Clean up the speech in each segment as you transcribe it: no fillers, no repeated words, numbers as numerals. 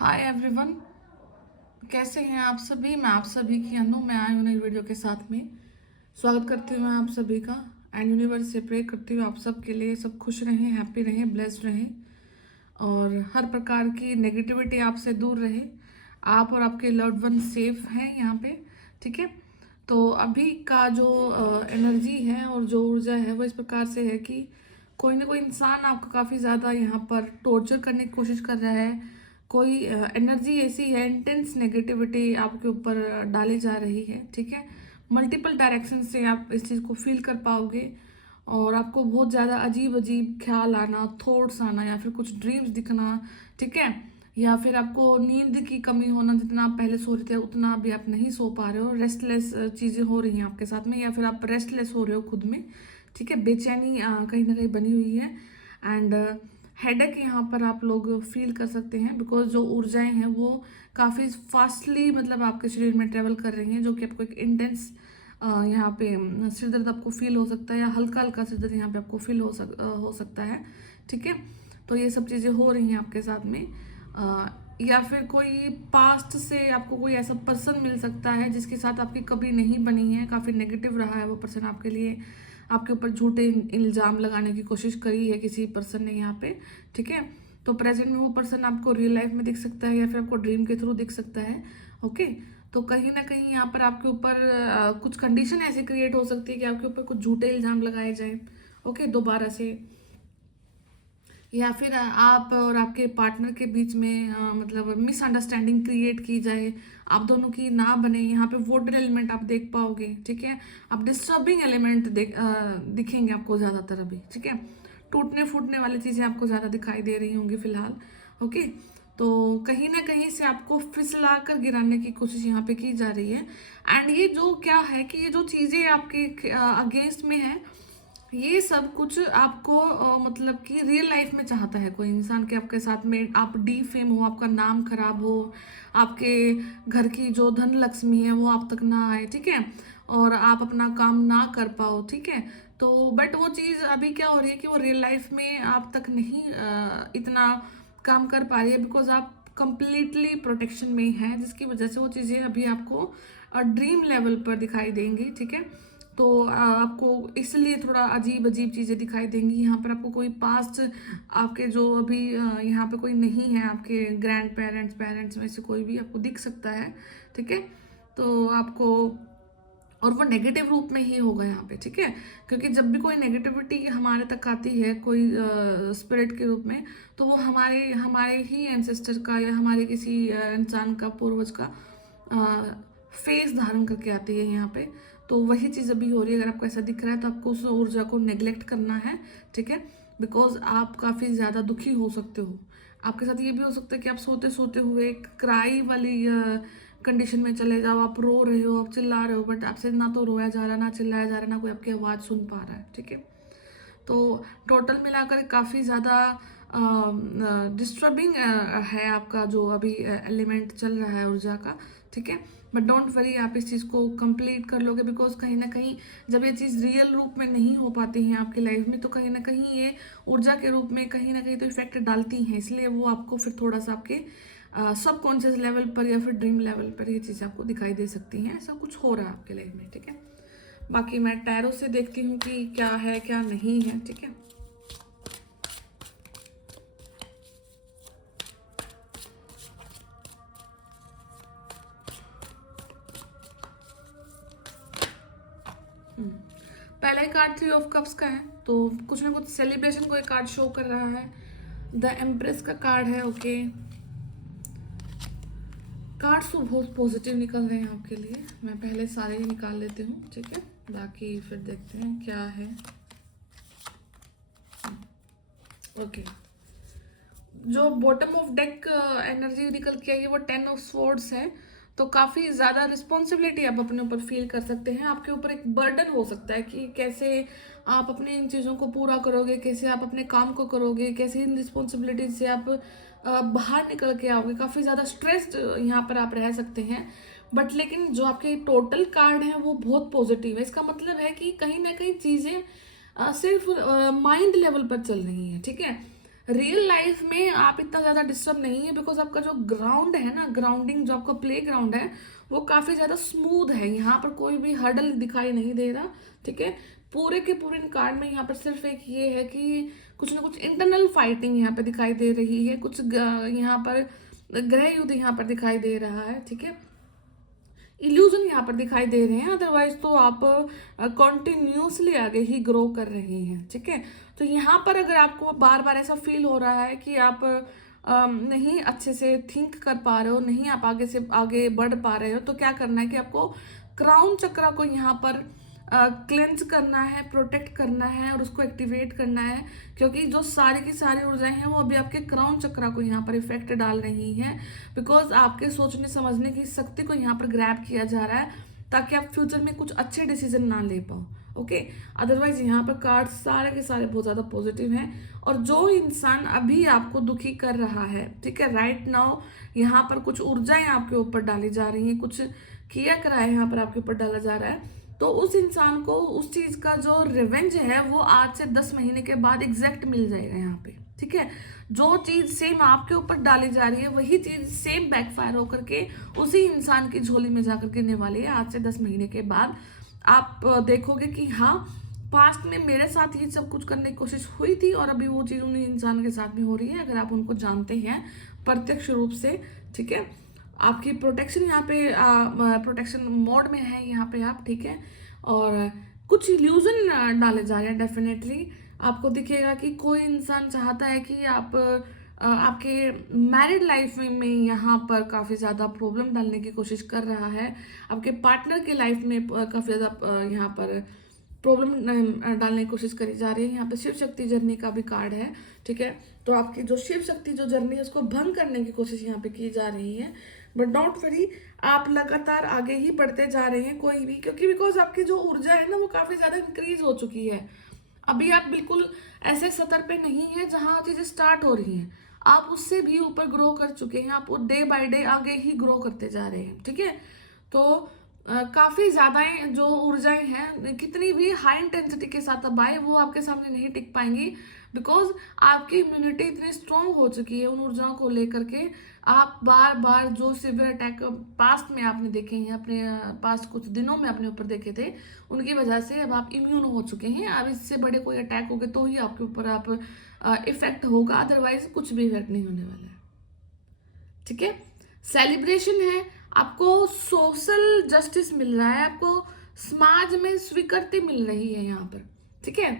Hi everyone, कैसे हैं आप सभी। मैं आप सभी की अनु मैं आई हूँ नई वीडियो के साथ में। स्वागत करती हूँ मैं आप सभी का एंड यूनिवर्स से प्रे करती हूँ आप सब के लिए सब खुश रहें, हैप्पी रहें, ब्लेस्ड रहें और हर प्रकार की नेगेटिविटी आपसे दूर रहे। आप और आपके लव्ड वन सेफ हैं यहाँ पे, ठीक है। तो अभी का जो एनर्जी है और जो ऊर्जा है वो इस प्रकार से है कि कोई ना कोई इंसान आपको काफ़ी ज़्यादा यहाँ पर टॉर्चर करने की कोशिश कर रहा है। कोई एनर्जी ऐसी है, इंटेंस नेगेटिविटी आपके ऊपर डाली जा रही है, ठीक है। मल्टीपल डायरेक्शन से आप इस चीज़ को फील कर पाओगे और आपको बहुत ज़्यादा अजीब अजीब ख्याल आना, थॉट्स आना या फिर कुछ ड्रीम्स दिखना, ठीक है। या फिर आपको नींद की कमी होना, जितना आप पहले सो रहे थे उतना अभी आप नहीं सो पा रहे हो, रेस्टलेस चीज़ें हो रही हैं आपके साथ में या फिर आप रेस्टलेस हो रहे हो खुद में, ठीक है। बेचैनी कहीं ना कहीं बनी हुई है एंड हेडेक यहाँ पर आप लोग फील कर सकते हैं बिकॉज जो ऊर्जाएं हैं वो काफ़ी फास्टली मतलब आपके शरीर में ट्रेवल कर रही हैं, जो कि आपको एक इंटेंस यहाँ पे सिर दर्द आपको फील हो सकता है या हल्का हल्का सिर दर्द यहाँ पे आपको फील हो सकता है, ठीक है। तो ये सब चीज़ें हो रही हैं आपके साथ में या फिर कोई पास्ट से आपको कोई ऐसा पर्सन मिल सकता है जिसके साथ आपकी कभी नहीं बनी है, काफ़ी नेगेटिव रहा है वो पर्सन आपके लिए, आपके ऊपर झूठे इल्ज़ाम लगाने की कोशिश करी है किसी पर्सन ने यहाँ पे, ठीक है। तो प्रेजेंट में वो पर्सन आपको रियल लाइफ में दिख सकता है या फिर आपको ड्रीम के थ्रू दिख सकता है, ओके। तो कहीं ना कहीं यहाँ पर आपके ऊपर कुछ कंडीशन ऐसे क्रिएट हो सकती है कि आपके ऊपर कुछ झूठे इल्ज़ाम लगाए जाए, ओके, दोबारा से। या फिर आप और आपके पार्टनर के बीच में मतलब मिसअंडरस्टैंडिंग क्रिएट की जाए, आप दोनों की ना बने। यहाँ पे वोटर एलिमेंट आप देख पाओगे, ठीक है। आप डिस्टर्बिंग एलिमेंट दिखेंगे आपको ज़्यादातर अभी, ठीक है। टूटने फूटने वाली चीज़ें आपको ज़्यादा दिखाई दे रही होंगी फिलहाल, ओके। तो कहीं ना कहीं से आपको फिसला कर गिराने की कोशिश यहाँ पे की जा रही है एंड ये जो क्या है कि ये जो चीज़ें आपके अगेंस्ट में है, ये सब कुछ आपको मतलब कि रियल लाइफ में चाहता है कोई इंसान के आपके साथ में आप डीफेम हो, आपका नाम खराब हो, आपके घर की जो धन लक्ष्मी है वो आप तक ना आए, ठीक है, और आप अपना काम ना कर पाओ, ठीक है। तो बट वो चीज़ अभी क्या हो रही है कि वो रियल लाइफ में आप तक नहीं इतना काम कर पा रही है बिकॉज आप कंप्लीटली प्रोटेक्शन में हैं, जिसकी वजह से वो चीज़ें अभी आपको ड्रीम लेवल पर दिखाई देंगी, ठीक है। तो आपको इसलिए थोड़ा अजीब अजीब चीज़ें दिखाई देंगी। यहाँ पर आपको कोई पास्ट आपके जो अभी यहाँ पे कोई नहीं है, आपके ग्रैंड पेरेंट्स पेरेंट्स में से कोई भी आपको दिख सकता है, ठीक है। तो आपको और वो नेगेटिव रूप में ही होगा यहाँ पे, ठीक है। क्योंकि जब भी कोई नेगेटिविटी हमारे तक आती है कोई स्पिरिट के रूप में, तो वो हमारे हमारे ही एंसेस्टर का या हमारे किसी इंसान का, पूर्वज का फेस धारण करके आती है यहाँ पे। तो वही चीज़ अभी हो रही है। अगर आपको ऐसा दिख रहा है तो आपको उस ऊर्जा को नेग्लेक्ट करना है, ठीक है। बिकॉज आप काफ़ी ज़्यादा दुखी हो सकते हो। आपके साथ ये भी हो सकता है कि आप सोते सोते हुए एक क्राई वाली कंडीशन में चले जाओ, आप रो रहे हो, आप चिल्ला रहे हो, बट आपसे ना तो रोया जा रहा, ना चिल्लाया जा रहा, ना कोई आपकी आवाज़ सुन पा रहा है, ठीक है। तो टोटल मिलाकर काफ़ी ज़्यादा डिस्टर्बिंग है आपका जो अभी एलिमेंट चल रहा है ऊर्जा का, ठीक है। बट डोंट वरी, आप इस चीज़ को कंप्लीट कर लोगे बिकॉज कहीं ना कहीं जब ये चीज़ रियल रूप में नहीं हो पाती है आपकी लाइफ में, तो कहीं ना कहीं ये ऊर्जा के रूप में कहीं ना कहीं तो इफेक्ट डालती हैं, इसलिए वो आपको फिर थोड़ा सा आपके सबकॉन्शियस लेवल पर या फिर ड्रीम लेवल पर ये चीज़ें आपको दिखाई दे सकती हैं। ऐसा कुछ हो रहा है आपके लाइफ में, ठीक है। बाकी मैं टैरो से देखती हूँ कि क्या है क्या नहीं है, ठीक है। पहला ही कार्ड 3 ऑफ कप्स का है, तो कुछ ना कुछ सेलिब्रेशन को एक कार्ड शो कर रहा है। द एम्प्रेस का कार्ड है, ओके। कार्ड्स तो बहुत पॉजिटिव निकल रहे हैं आपके लिए। मैं पहले सारे ही निकाल लेती हूँ, ठीक है, बाकी फिर देखते हैं क्या है, ओके। जो बॉटम ऑफ डेक एनर्जी निकल के आई है वो 10 ऑफ स्वॉर्ड्स है। तो काफ़ी ज़्यादा रिस्पॉन्सिबिलिटी आप अपने ऊपर फील कर सकते हैं। आपके ऊपर एक बर्डन हो सकता है कि कैसे आप अपनी इन चीज़ों को पूरा करोगे, कैसे आप अपने काम को करोगे, कैसे इन रिस्पॉन्सिबिलिटीज से आप बाहर निकल के आओगे। काफ़ी ज़्यादा स्ट्रेस्ड यहाँ पर आप रह सकते हैं। बट लेकिन जो आपके टोटल कार्ड है वो बहुत पॉजिटिव है। इसका मतलब है कि कहीं ना कहीं चीज़ें सिर्फ माइंड लेवल पर चल रही हैं, ठीक है। रियल लाइफ में आप इतना ज़्यादा डिस्टर्ब नहीं है, बिकॉज आपका जो ग्राउंड है ना, ग्राउंडिंग जो आपका प्ले ग्राउंड है वो काफ़ी ज़्यादा स्मूथ है। यहाँ पर कोई भी हर्डल दिखाई नहीं दे रहा, ठीक है। पूरे के पूरे कार्ड में यहाँ पर सिर्फ एक ये है कि कुछ ना कुछ इंटरनल फाइटिंग यहाँ पे दिखाई दे रही है, कुछ यहाँ पर गृह युद्ध यहाँ पर दिखाई दे रहा है, ठीक है। इल्यूजन यहाँ पर दिखाई दे रहे हैं, अदरवाइज तो आप कॉन्टिन्यूसली आगे ही ग्रो कर रहे हैं, ठीक है। तो यहाँ पर अगर आपको बार बार ऐसा फील हो रहा है कि आप नहीं अच्छे से थिंक कर पा रहे हो, नहीं आप आगे से आगे बढ़ पा रहे हो, तो क्या करना है कि आपको क्राउन चक्रा को यहाँ पर क्लेंज करना है, प्रोटेक्ट करना है और उसको एक्टिवेट करना है, क्योंकि जो सारी की सारी ऊर्जाएं हैं वो अभी आपके क्राउन चक्रा को यहाँ पर इफेक्ट डाल रही हैं, बिकॉज आपके सोचने समझने की शक्ति को यहाँ पर ग्रैब किया जा रहा है ताकि आप फ्यूचर में कुछ अच्छे डिसीजन ना ले पाओ, ओके। अदरवाइज यहाँ पर कार्ड सारे के सारे बहुत ज़्यादा पॉजिटिव हैं। और जो इंसान अभी आपको दुखी कर रहा है, ठीक है, राइट नाउ यहाँ पर कुछ ऊर्जाएं आपके ऊपर डाली जा रही हैं, कुछ किया कराया यहाँ पर आपके ऊपर डाला जा रहा है, तो उस इंसान को उस चीज का जो रिवेंज है वो आज से 10 महीने के बाद एग्जैक्ट मिल जाएगा यहाँ पे, ठीक है। जो चीज सेम आपके ऊपर डाली जा रही है वही चीज सेम बैकफायर होकर के उसी इंसान की झोली में जाकर गिरने वाली है आज से 10 महीने के बाद। आप देखोगे कि हाँ, पास्ट में मेरे साथ ये सब कुछ करने की कोशिश हुई थी और अभी वो चीज उन इंसान के साथ में हो रही है, अगर आप उनको जानते हैं प्रत्यक्ष रूप से, ठीक है। आपकी प्रोटेक्शन यहाँ पे प्रोटेक्शन मोड में है यहाँ पे आप, ठीक है। और कुछ इल्यूजन डाले जा रहे हैं, डेफिनेटली आपको दिखेगा कि कोई इंसान चाहता है कि आप आपके मैरिड लाइफ में यहाँ पर काफ़ी ज़्यादा प्रॉब्लम डालने की कोशिश कर रहा है, आपके पार्टनर के लाइफ में काफ़ी ज़्यादा यहाँ पर प्रॉब्लम डालने की कोशिश करी जा रही है। यहाँ पे शिव शक्ति जर्नी का भी कार्ड है, ठीक है। तो आपकी जो शिव शक्ति जो जर्नी है उसको भंग करने की कोशिश यहाँ पे की जा रही है, बट डोंट वरी, आप लगातार आगे ही बढ़ते जा रहे हैं कोई भी, क्योंकि बिकॉज आपकी जो ऊर्जा है ना वो काफ़ी ज़्यादा इंक्रीज हो चुकी है। अभी आप बिल्कुल ऐसे स्तर पे नहीं है जहाँ चीज़ें स्टार्ट हो रही हैं, आप उससे भी ऊपर ग्रो कर चुके हैं, आप डे बाय डे आगे ही ग्रो करते जा रहे हैं, ठीक है। तो काफ़ी ज़्यादा जो ऊर्जाएं हैं कितनी भी हाई इंटेंसिटी के साथ अब आए वो आपके सामने नहीं टिक पाएंगी, बिकॉज आपकी इम्यूनिटी इतनी स्ट्रांग हो चुकी है उन ऊर्जाओं को लेकर के। आप बार बार जो सिवियर अटैक पास्ट में आपने देखे हैं, अपने पास्ट कुछ दिनों में अपने ऊपर देखे थे, उनकी वजह से अब आप इम्यून हो चुके हैं। अब इससे बड़े कोई अटैक हो गए तो ही आपके ऊपर आप इफेक्ट होगा, अदरवाइज कुछ भी इफेक्ट नहीं होने वाला है, ठीक है। सेलिब्रेशन है, आपको सोशल जस्टिस मिल रहा है, आपको समाज में स्वीकृति मिल रही है यहाँ पर, ठीक है।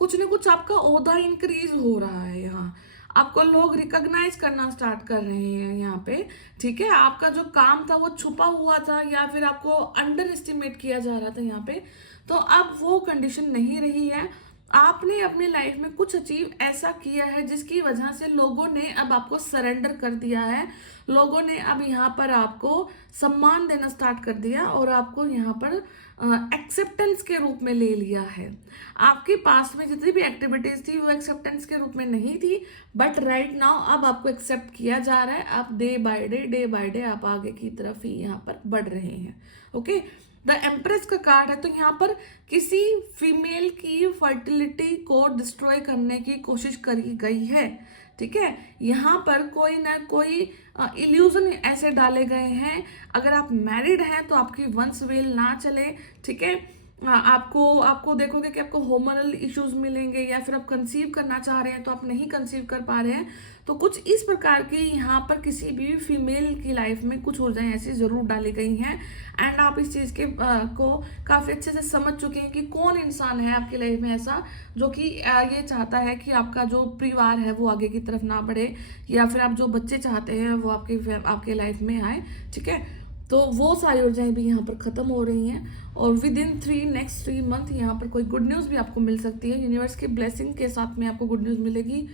कुछ न कुछ आपका ओहदा इंक्रीज हो रहा है, यहाँ आपको लोग रिकॉग्नाइज करना स्टार्ट कर रहे हैं यहाँ पे, ठीक है। आपका जो काम था वो छुपा हुआ था या फिर आपको अंडर एस्टिमेट किया जा रहा था यहाँ पे, तो अब वो कंडीशन नहीं रही है। आपने अपनी लाइफ में कुछ अचीव ऐसा किया है जिसकी वजह से लोगों ने अब आपको सरेंडर कर दिया है, लोगों ने अब यहाँ पर आपको सम्मान देना स्टार्ट कर दिया और आपको यहाँ पर एक्सेप्टेंस के रूप में ले लिया है। आपके पास में जितनी भी एक्टिविटीज थी वो एक्सेप्टेंस के रूप में नहीं थी, बट राइट नाउ अब आपको एक्सेप्ट किया जा रहा है। आप डे बाय डे आप आगे की तरफ ही यहाँ पर बढ़ रहे हैं, ओके। द एम्प्रेस का कार्ड है, तो यहाँ पर किसी फीमेल की फर्टिलिटी को डिस्ट्रॉय करने की कोशिश करी गई है, ठीक है। यहाँ पर कोई ना कोई इल्यूजन ऐसे डाले गए हैं, अगर आप मैरिड हैं तो आपकी वंश वेल ना चले, ठीक है। आपको देखोगे कि आपको hormonal इश्यूज मिलेंगे, या फिर आप कंसीव करना चाह रहे हैं तो आप नहीं कंसीव कर पा रहे हैं। तो कुछ इस प्रकार की यहाँ पर किसी भी फीमेल की लाइफ में कुछ ऊर्जाएं ऐसी जरूर डाली गई हैं, एंड आप इस चीज़ के को काफ़ी अच्छे से समझ चुके हैं कि कौन इंसान है आपकी लाइफ में ऐसा जो कि ये चाहता है कि आपका जो परिवार है वो आगे की तरफ ना बढ़े, या फिर आप जो बच्चे चाहते हैं वो आपके लाइफ में आए, ठीक है। तो वो सारी ऊर्जाएं भी यहाँ पर ख़त्म हो रही हैं, और विद इन नेक्स्ट 3 मंथ यहाँ पर कोई गुड न्यूज़ भी आपको मिल सकती है। यूनिवर्स की ब्लेसिंग के साथ में आपको गुड न्यूज़ मिलेगी।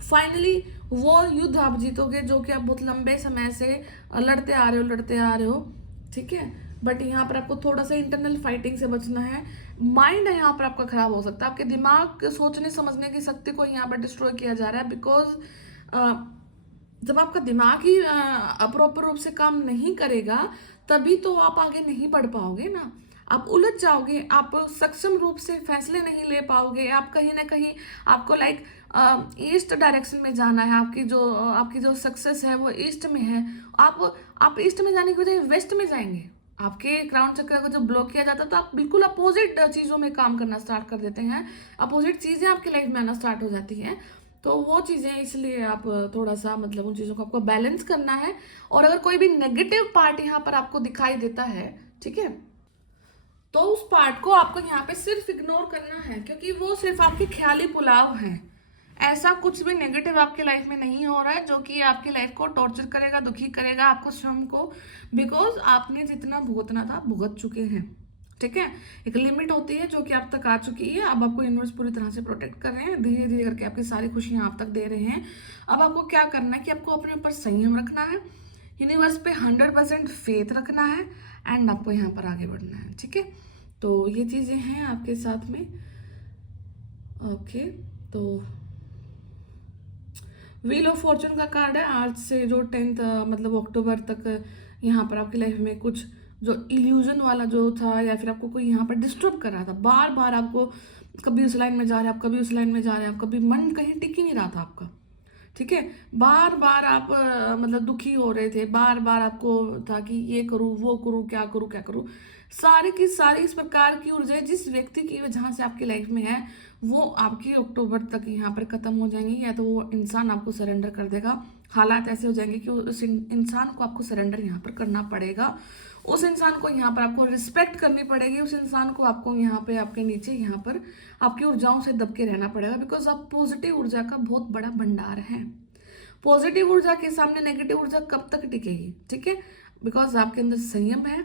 फाइनली वो युद्ध आप जीतोगे जो कि आप बहुत लंबे समय से लड़ते आ रहे हो, ठीक है। बट यहाँ पर आपको थोड़ा सा इंटरनल फाइटिंग से बचना है। माइंड यहाँ पर आपका खराब हो सकता है, आपके दिमाग सोचने समझने की शक्ति को यहाँ पर डिस्ट्रॉय किया जा रहा है, बिकॉज जब आपका दिमाग ही प्रॉपर रूप से काम नहीं करेगा तभी तो आप आगे नहीं बढ़ पाओगे ना। आप उलझ जाओगे, आप सक्षम रूप से फैसले नहीं ले पाओगे, आप कहीं ना कहीं आपको लाइक ईस्ट डायरेक्शन में जाना है, आपकी जो सक्सेस है वो ईस्ट में है, आप ईस्ट में जाने की बजाय वेस्ट में जाएंगे। आपके क्राउन चक्र को जब ब्लॉक किया जाता है तो आप बिल्कुल अपोजिट चीज़ों में काम करना स्टार्ट कर देते हैं, अपोजिट चीज़ें आपकी लाइफ में आना स्टार्ट हो जाती हैं। तो वो चीज़ें इसलिए आप थोड़ा सा मतलब उन चीज़ों को आपको बैलेंस करना है। और अगर कोई भी नेगेटिव पार्ट यहाँ पर आपको दिखाई देता है, ठीक है, तो उस पार्ट को आपको यहाँ पे सिर्फ इग्नोर करना है, क्योंकि वो सिर्फ आपके ख्याली पुलाव हैं। ऐसा कुछ भी नेगेटिव आपकी लाइफ में नहीं हो रहा है जो कि आपकी लाइफ को टॉर्चर करेगा, दुखी करेगा आपको स्वयं को, बिकॉज आपने जितना भुगतना था भुगत चुके हैं। ठीक है, एक लिमिट होती है जो कि आप तक आ चुकी है। अब आपको यूनिवर्स पूरी तरह से प्रोटेक्ट कर रहे हैं, धीरे धीरे करके आपकी सारी खुशियां आप तक दे रहे हैं। अब आपको क्या करना है कि आपको अपने ऊपर संयम रखना है, यूनिवर्स पे 100% फेथ रखना है, एंड आपको यहाँ पर आगे बढ़ना है। ठीक है, तो ये चीज़ें हैं आपके साथ में। ओके, तो व्हील ऑफ फॉर्चून का कार्ड है। आज से जो 10 मतलब अक्टूबर तक यहाँ पर आपकी लाइफ में कुछ जो इल्यूजन वाला जो था, या फिर आपको कोई यहाँ पर डिस्टर्ब कर रहा था, बार बार आपको कभी उस लाइन में जा रहे हैं आप, कभी उस लाइन में जा रहे हैं आप, कभी मन कहीं टिक ही नहीं रहा था आपका। ठीक है, बार बार आप मतलब दुखी हो रहे थे, बार बार आपको था कि ये करूँ वो करूँ, क्या करूँ क्या करूँ। सारी की सारी इस प्रकार की ऊर्जा जिस व्यक्ति की वजह से आपकी लाइफ में है वो आपकी अक्टूबर तक यहाँ पर खत्म हो जाएंगी, या तो वो इंसान आपको सरेंडर कर देगा। हालात ऐसे हो जाएंगे कि उस इंसान को आपको सरेंडर यहाँ पर करना पड़ेगा, उस इंसान को यहाँ पर आपको रिस्पेक्ट करनी पड़ेगी, उस इंसान को आपको यहाँ पे आपके नीचे यहाँ पर आपकी ऊर्जाओं से दब के रहना पड़ेगा, बिकॉज आप पॉजिटिव ऊर्जा का बहुत बड़ा भंडार है। पॉजिटिव ऊर्जा के सामने नेगेटिव ऊर्जा कब तक टिकेगी? ठीक है, बिकॉज आपके अंदर संयम है,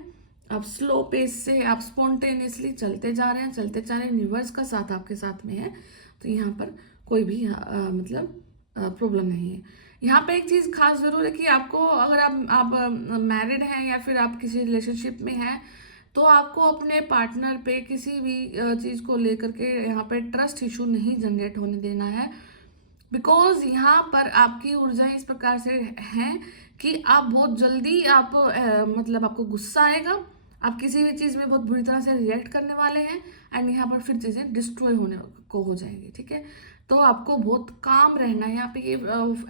आप स्लो पेस से आप स्पॉन्टेनियसली चलते जा रहे हैं, चलते जा रहे हैं, यूनिवर्स का साथ आपके साथ में है, तो यहाँ पर कोई भी मतलब प्रॉब्लम नहीं है। यहाँ पे एक चीज़ खास जरूर है कि आपको अगर आप मैरिड हैं या फिर आप किसी रिलेशनशिप में हैं, तो आपको अपने पार्टनर पे किसी भी चीज़ को लेकर के यहाँ पे ट्रस्ट इशू नहीं जनरेट होने देना है, बिकॉज यहाँ पर आपकी ऊर्जा इस प्रकार से है कि आप बहुत जल्दी आप मतलब आपको गुस्सा आएगा, आप किसी भी चीज़ में बहुत बुरी तरह से रिएक्ट करने वाले हैं, एंड यहाँ पर फिर चीज़ें डिस्ट्रॉय होने को हो जाएंगी। ठीक है, तो आपको बहुत काम रहना है। यहाँ पे ये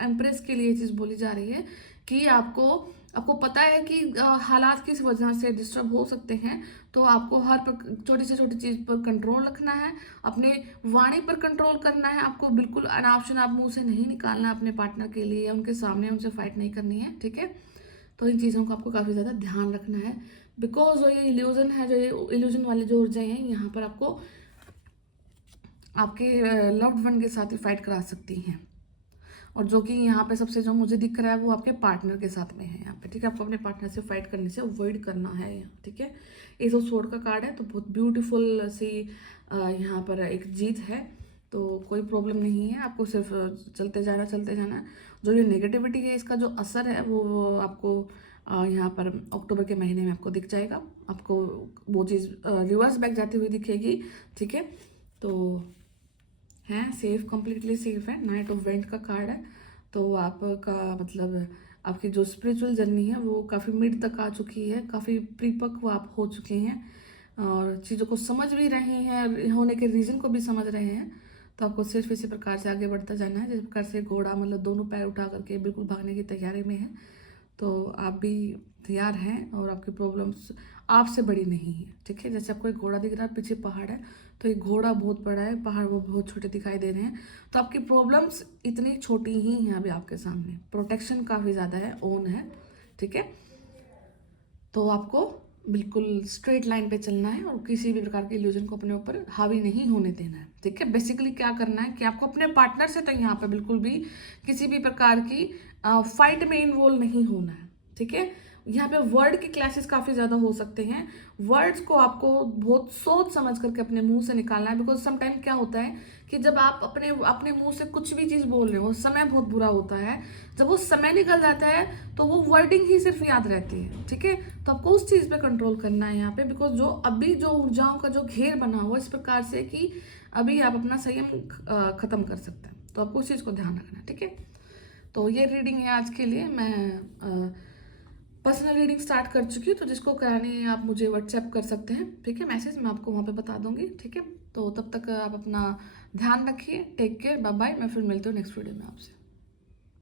एम्प्रेस के लिए चीज़ बोली जा रही है कि आपको पता है कि हालात किस वजह से डिस्टर्ब हो सकते हैं, तो आपको हर छोटी से छोटी चीज़ पर कंट्रोल रखना है, अपने वाणी पर कंट्रोल करना है, आपको बिल्कुल अनाप शनाप मुंह से नहीं निकालना अपने पार्टनर के लिए, उनके सामने उनसे फाइट नहीं करनी है। ठीक है, तो इन चीज़ों को आपको काफ़ी ज़्यादा ध्यान रखना है, बिकॉज जो ये इल्यूजन है, जो ये इल्यूजन वाली जो ऊर्जाएं हैं यहाँ पर आपको आपके लव्ड वन के साथ ही फाइट करा सकती हैं, और जो कि यहाँ पे सबसे जो मुझे दिख रहा है वो आपके पार्टनर के साथ में है यहाँ पे। ठीक है, आपको अपने पार्टनर से फाइट करने से अवॉइड करना है यहाँ। ठीक है, एस ऑफ स्वॉर्ड का कार्ड है, तो बहुत ब्यूटीफुल सी यहाँ पर एक जीत है, तो कोई प्रॉब्लम नहीं है, आपको सिर्फ चलते जाना चलते जाना। जो ये नेगेटिविटी है इसका जो असर है वो आपको यहाँ पर अक्टूबर के महीने में आपको दिख जाएगा, आपको वो चीज़ रिवर्स बैक जाती हुई दिखेगी। ठीक है, तो है सेफ, कंप्लीटली सेफ है। नाइट ऑफ वेंट का कार्ड है, तो आपका मतलब आपकी जो स्पिरिचुअल जर्नी है वो काफ़ी मिड तक आ चुकी है, काफ़ी परिपक्व आप हो चुके हैं, और चीज़ों को समझ भी रहे हैं, होने के रीज़न को भी समझ रहे हैं। तो आपको सिर्फ इसी प्रकार से आगे बढ़ता जाना है, जिस प्रकार से घोड़ा मतलब दोनों पैर उठा करके बिल्कुल भागने की तैयारी में है, तो आप भी तैयार हैं, और आपकी प्रॉब्लम्स आपसे बड़ी नहीं है। ठीक है, जैसे आपको एक घोड़ा दिख रहा है, पीछे पहाड़ है, तो एक घोड़ा बहुत बड़ा है, पहाड़ वो बहुत छोटे दिखाई दे रहे हैं, तो आपकी प्रॉब्लम्स इतनी छोटी ही हैं अभी आपके सामने, प्रोटेक्शन काफ़ी ज़्यादा है, ओन है। ठीक है, तो आपको बिल्कुल स्ट्रेट लाइन पे चलना है, और किसी भी प्रकार के इल्यूजन को अपने ऊपर हावी नहीं होने देना है। ठीक है, बेसिकली क्या करना है कि आपको अपने पार्टनर से तो यहाँ पे बिल्कुल भी किसी भी प्रकार की फाइट में इन्वॉल्व नहीं होना है। ठीक है, यहाँ पे वर्ड की क्लैसेस काफ़ी ज़्यादा हो सकते हैं, वर्ड्स को आपको बहुत सोच समझ करके अपने मुंह से निकालना है, बिकॉज समटाइम क्या होता है कि जब आप अपने मुंह से कुछ भी चीज़ बोल रहे हो, समय बहुत बुरा होता है, जब वो समय निकल जाता है तो वो वर्डिंग ही सिर्फ याद रहती है। ठीक है, तो आपको उस चीज़ पे कंट्रोल करना है यहाँ पे, बिकॉज जो अभी जो ऊर्जाओं का जो घेर बना हुआ इस प्रकार से कि अभी आप अपना संयम खत्म कर सकते हैं, तो आपको उस चीज़ को ध्यान रखना है। ठीक है, तो ये रीडिंग है आज के लिए। मैं पर्सनल रीडिंग स्टार्ट कर चुकी हूँ, तो जिसको करानी है आप मुझे व्हाट्सएप कर सकते हैं, ठीक है। मैसेज मैं आपको वहाँ पे बता दूंगी, ठीक है। तो तब तक आप अपना ध्यान रखिए, टेक केयर, बाय बाय। मैं फिर मिलती हूँ नेक्स्ट वीडियो में आपसे।